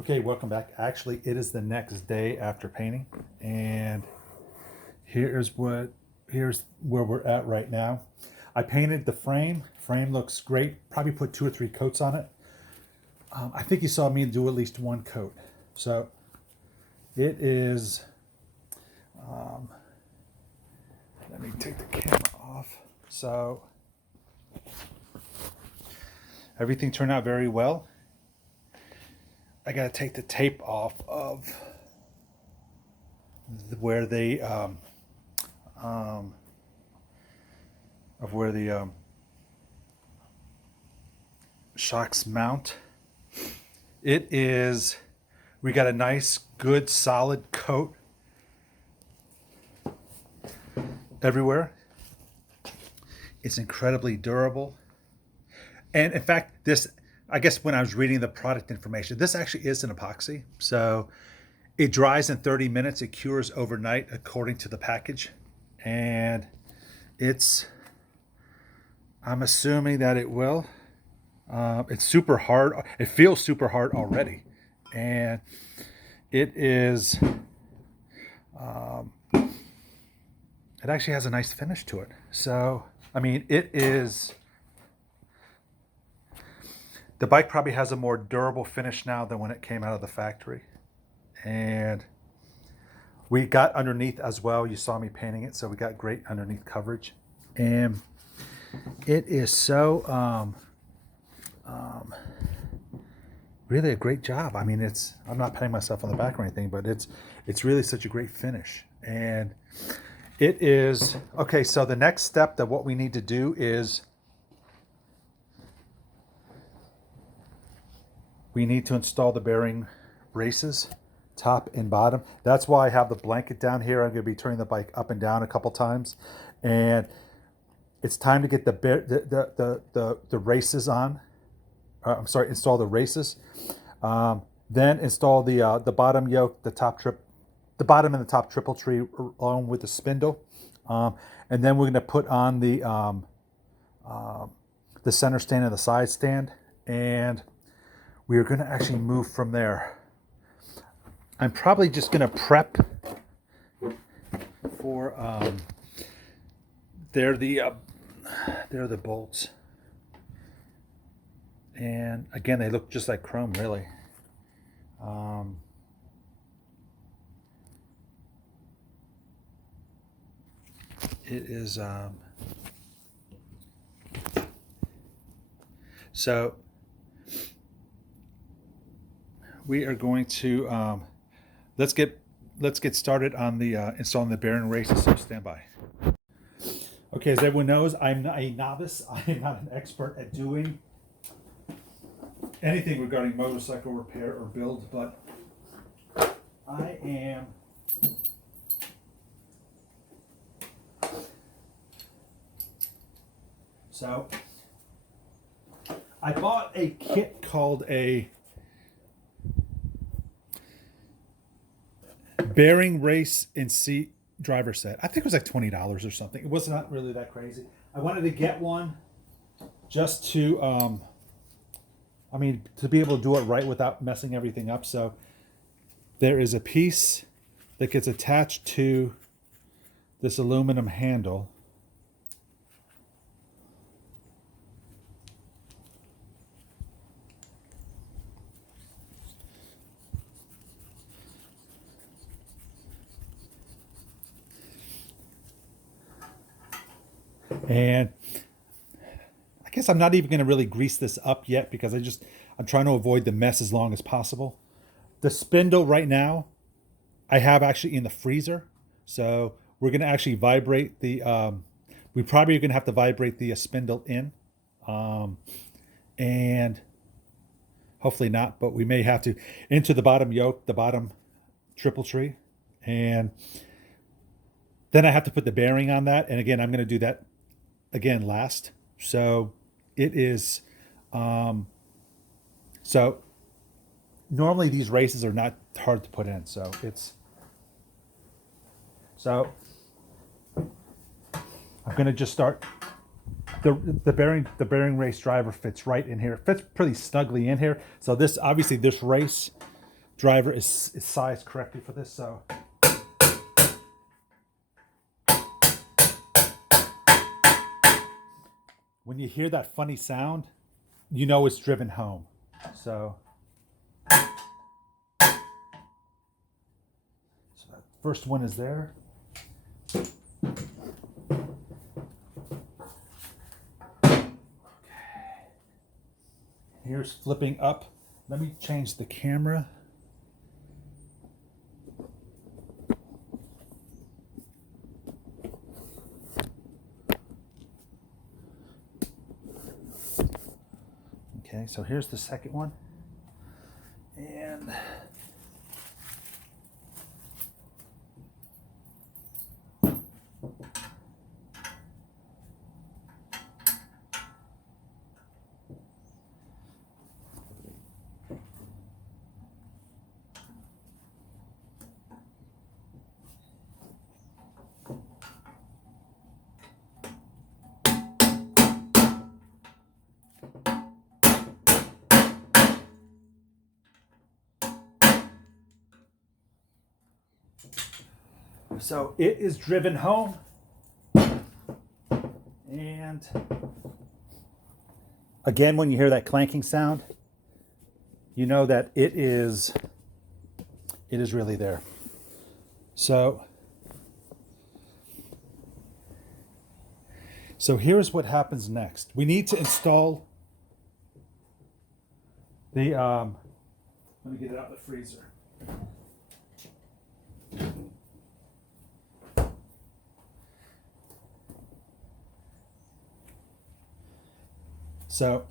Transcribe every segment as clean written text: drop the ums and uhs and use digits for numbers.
Okay, welcome back. Actually, it is the next day after painting, and here's where we're at right now. I painted the frame. Frame looks great. Probably put 2 or 3 coats on it. I think you saw me do at least 1 coat. So it is. Let me take the camera off. So everything turned out very well. I got to take the tape off of where they shocks mount. It is. We got a nice, good, solid coat everywhere. It's incredibly durable, and in fact, this. I guess when I was reading the product information, this actually is an epoxy. So it dries in 30 minutes. It cures overnight according to the package. And I'm assuming that it will. It's super hard. It feels super hard already. And it is, it actually has a nice finish to it. So, I mean, it is. The bike probably has a more durable finish now than when it came out of the factory. And we got underneath as well. You saw me painting it, so we got great underneath coverage. And it is so really a great job. I mean, I'm not patting myself on the back or anything, but it's really such a great finish. And it is okay. So the next step that what we need to do is we need to install the bearing braces, top and bottom. That's why I have the blanket down here. I'm going to be turning the bike up and down a couple times, and it's time to get the races on. Install the races. Then install the bottom yoke, the bottom and the top triple tree along with the spindle, and then we're going to put on the center stand and the side stand, and we are going to actually move from there. I'm probably just going to prep for they're the bolts, and again they look just like chrome, really. It is so. We are going to let's get started on the installing the bearing races. So stand by. Okay, as everyone knows, I'm a novice. I am not an expert at doing anything regarding motorcycle repair or build, but I am. So I bought a kit called a bearing race and seat driver set. I think it was like $20 or something. It was not really that crazy. I wanted to get one just to to be able to do it right without messing everything up. So there is a piece that gets attached to this aluminum handle. And I guess I'm not even going to really grease this up yet because I'm trying to avoid the mess as long as possible. The spindle right now I have actually in the freezer. So we're going to actually vibrate the, we probably are going to have to vibrate the spindle in. And hopefully not, but we may have to, into the bottom yoke, the bottom triple tree. And then I have to put the bearing on that. And again, I'm going to do that again last. So it is so normally these races are not hard to put in, so I'm going to just start the bearing race driver fits right in here. It fits pretty snugly in here. So this, obviously this race driver is sized correctly for this. So when you hear that funny sound, you know it's driven home. So that first one is there. Here's flipping up. Let me change the camera. Okay, so here's the second one. And so it is driven home, and again, when you hear that clanking sound, you know that it is really there. So here's what happens next. We need to install the let me get it out of the freezer. So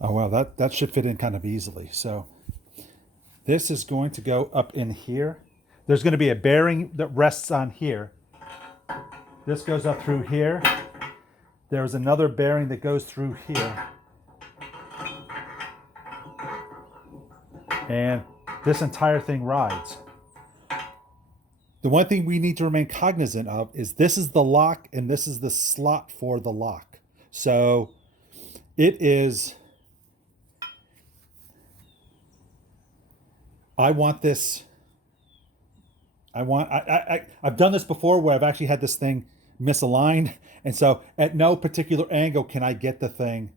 oh wow, that should fit in kind of easily. So this is going to go up in here. There's going to be a bearing that rests on here. This goes up through here. There's another bearing that goes through here. And this entire thing rides. The one thing we need to remain cognizant of is this is the lock and this is the slot for the lock. So it is, I've done this before where I've actually had this thing misaligned. And so at no particular angle can I get the thing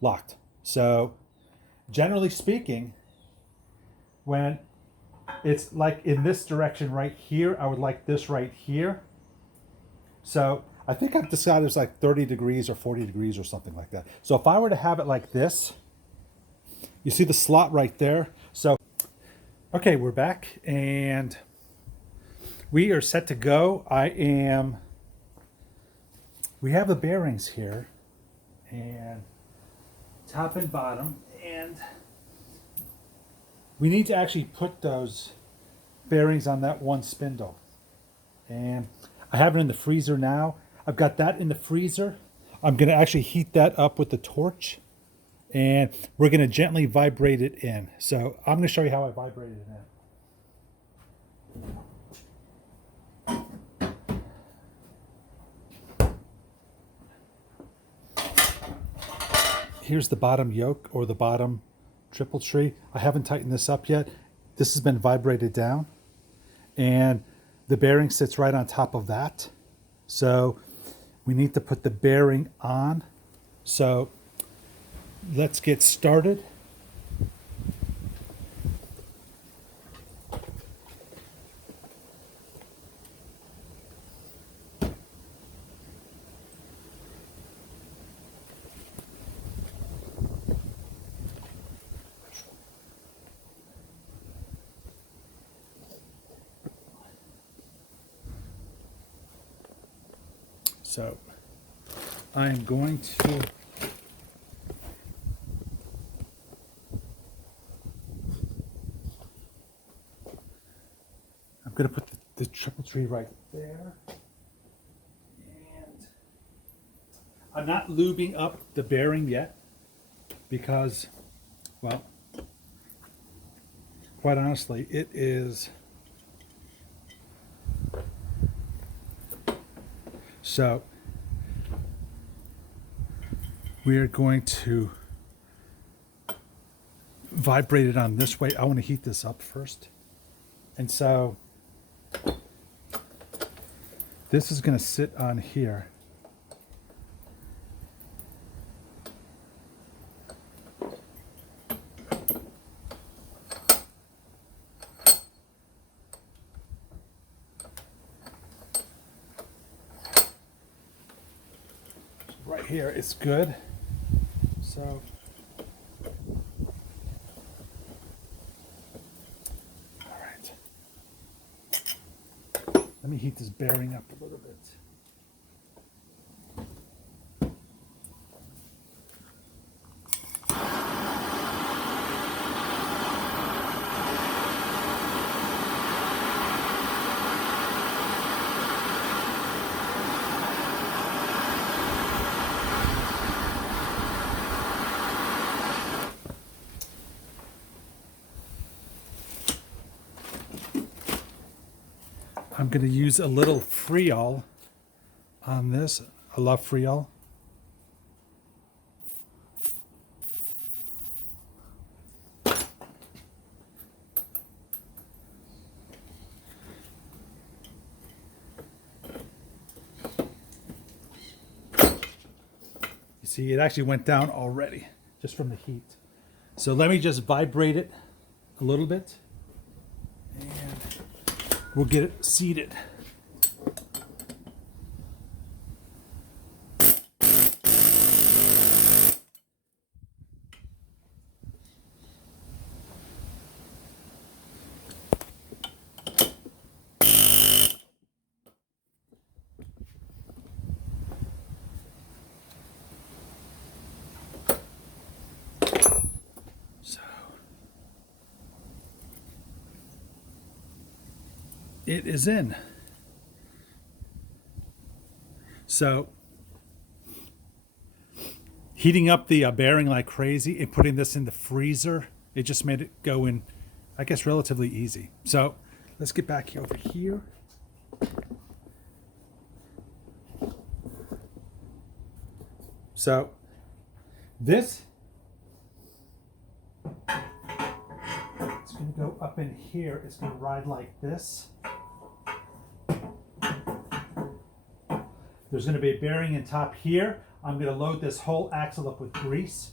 locked. So generally speaking, when it's like in this direction right here, I would like this right here. So I think I've decided it's like 30 degrees or 40 degrees or something like that. So if I were to have it like this, you see the slot right there. So, okay, we're back and we are set to go. We have the bearings here and top and bottom, and we need to actually put those bearings on that one spindle. And I have it in the freezer now. I've got that in the freezer. I'm going to actually heat that up with the torch, and we're going to gently vibrate it in. So I'm going to show you how I vibrate it in. Here's the bottom yoke or the bottom triple tree. I haven't tightened this up yet. This has been vibrated down and the bearing sits right on top of that. So we need to put the bearing on. So let's get started. So I'm going to put the triple tree right there. And I'm not lubing up the bearing yet because, well, quite honestly, it is. So We are going to vibrate it on this way. I want to heat this up first. And so this is going to sit on here. Right here is good. So all right. Let me heat this bearing up a little bit. I'm going to use a little Freol on this. I love Freol. You see, it actually went down already just from the heat. So let me just vibrate it a little bit and we'll get it seated. So it is in. So heating up the bearing like crazy and putting this in the freezer, it just made it go in, I guess, relatively easy. So let's get back over here. So this it's going to go up in here. It's going to ride like this. There's going to be a bearing in top here. I'm going to load this whole axle up with grease.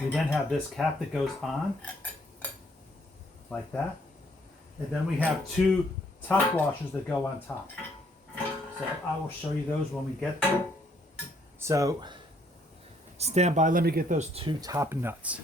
We then have this cap that goes on like that. And then we have two top washers that go on top. So I will show you those when we get there. So stand by, let me get those two top nuts.